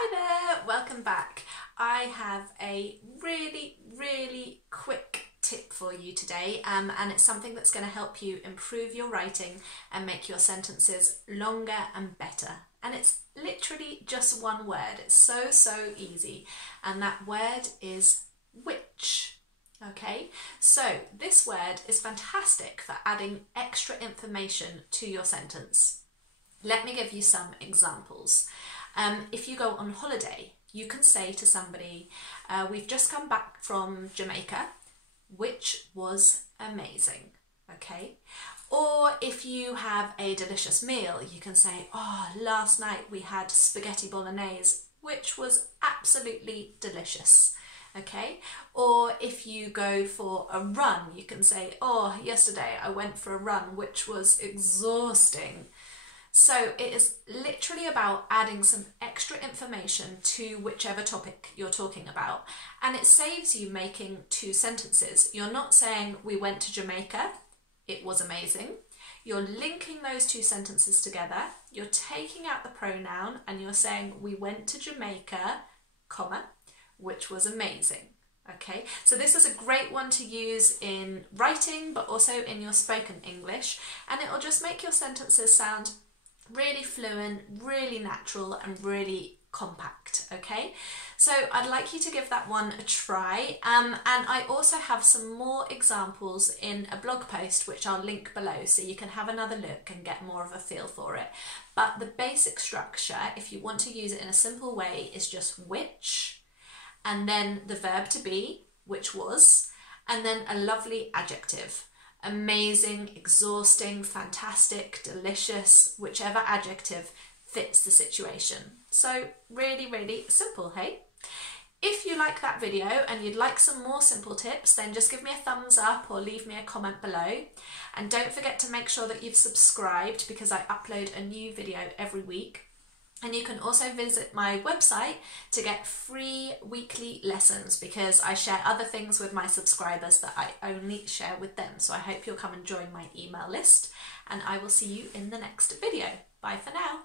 Hi there, welcome back. I have a really quick tip for you today and it's something that's going to help you improve your writing and make your sentences longer and better. And it's literally just one word. It's so easy, and that word is which. Okay, so this word is fantastic for adding extra information to your sentence. Let me give you some examples. If you go on holiday, you can say to somebody, we've just come back from Jamaica, which was amazing, okay? Or if you have a delicious meal, you can say, oh, last night we had spaghetti bolognese, which was absolutely delicious, okay? Or if you go for a run, you can say, oh, yesterday I went for a run, which was exhausting. So it is literally about adding some extra information to whichever topic you're talking about, and it saves you making two sentences. You're not saying we went to Jamaica, it was amazing. You're linking those two sentences together, you're taking out the pronoun and you're saying we went to Jamaica, comma, which was amazing. Okay, so this is a great one to use in writing but also in your spoken English, and it'll just make your sentences sound really fluent, really natural and really compact, okay? So I'd like you to give that one a try, and I also have some more examples in a blog post which I'll link below so you can have another look and get more of a feel for it. But the basic structure, if you want to use it in a simple way, is just which, and then the verb to be, which was, and then a lovely adjective. Amazing, exhausting, fantastic, delicious, whichever adjective fits the situation. So really simple, hey? If you like that video and you'd like some more simple tips, then just give me a thumbs up or leave me a comment below. And don't forget to make sure that you've subscribed, because I upload a new video every week. And you can also visit my website to get free weekly lessons, because I share other things with my subscribers that I only share with them. So I hope you'll come and join my email list, and I will see you in the next video. Bye for now.